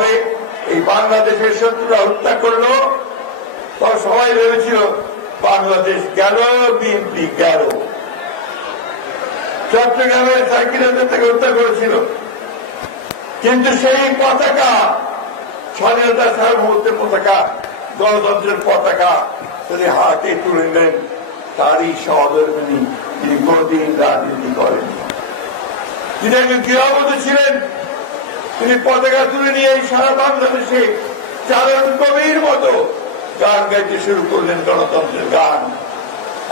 ভাবে এই বাংলাদেশের শত্রুরা হত্যা করল। তখন সবাই ভেবেছিল, বাংলাদেশ গেল, বিএনপি গেল। চট্টগ্রামের সাইকেলের থেকে হত্যা করেছিল। কিন্তু সেই পতাকা, স্বাধীনতা সার্বভৌমত্বের পতাকা, গণতন্ত্রের পতাকা তিনি হাতে তুলে নেন, তারই সহধর্মিনী তিনি কোনদিন রাজনীতি করেন। তিনি একজন গৃহবধূ ছিলেন। তিনি পতাকা তুলে নিয়ে সারা বাংলাদেশে চারণ কবির মতো গান গাইতে শুরু করলেন গণতন্ত্রের গান।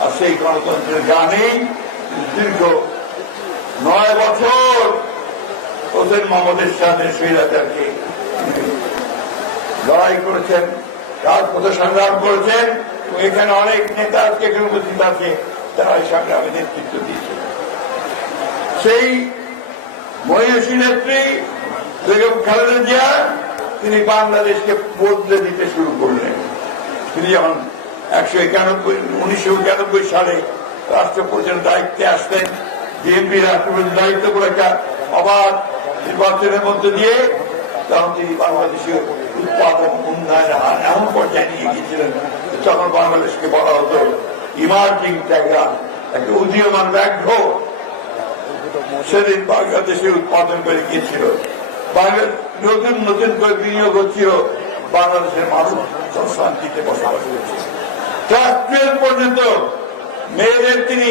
আর সেই গণতন্ত্রের গানেই দীর্ঘ নয় বছর হোসেন মোহাম্মদের সাথে স্বৈরাচারকে লড়াই করেছেন, রাজপথ সংগ্রাম করেছেন এখানে অনেক নেতা আজকে এখানে উপস্থিত আছে, তারা এই সংগ্রামে নেতৃত্ব দিয়েছেন। সেই মহিষী নেত্রী বেগম খালেদা জিয়া, তিনি বাংলাদেশকে বদলে দিতে শুরু করলেন। তিনি যখন একশো একানব্বই, উনিশশো একানব্বই সালে রাষ্ট্রপ্রধানের দায়িত্বে আসতেন বিএনপি রাষ্ট্রপতির দায়িত্ব করে একটা অবাধ নির্বাচনের মধ্যে দিয়ে তখন তিনি বাংলাদেশের উৎপাদন উন্নয়নের হার এমন পর্যায়ে নিয়ে গিয়েছিলেন তখন বাংলাদেশকে বলা হতো ইমার্জিং টাইগার একটা উদীয়মান ব্যাঘ্র। সেদিন বাংলাদেশে উৎপাদন করে গিয়েছিল। নতুন নতুন করে বিনিয়োগ হচ্ছিল, বাংলাদেশের মানুষ শান্তিতে বসবাস করছে। টুয়েলভ পর্যন্ত মেয়েদের তিনি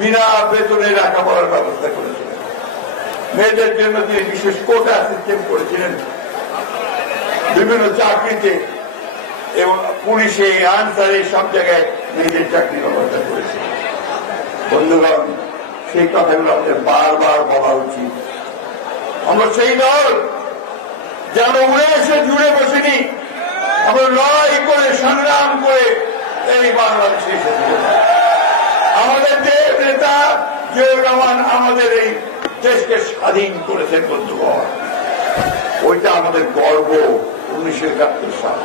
বিনা বেতনে লেখাপড়ার ব্যবস্থা করেছিলেন। মেয়েদের জন্য তিনি বিশেষ কোটা সিস্টেম করেছিলেন। বিভিন্ন চাকরিতে এবং পুলিশে, আনসারে সব জায়গায় মেয়েদের চাকরির ব্যবস্থা করেছিলেন বন্ধুগণ, সেই কথাগুলো আমাদের বারবার বলা উচিত। আমরা সেই দল যেন উড়ে এসে জুড়ে বসিনি। আমরা লড়াই করে, সংগ্রাম করে এই বাংলাদেশে আমাদের দেব নেতা জিয়াউর রহমান আমাদের এই দেশকে স্বাধীন করেছেন বন্ধুগণ। ওইটা আমাদের গর্ব, উনিশশো একাত্তর সাল।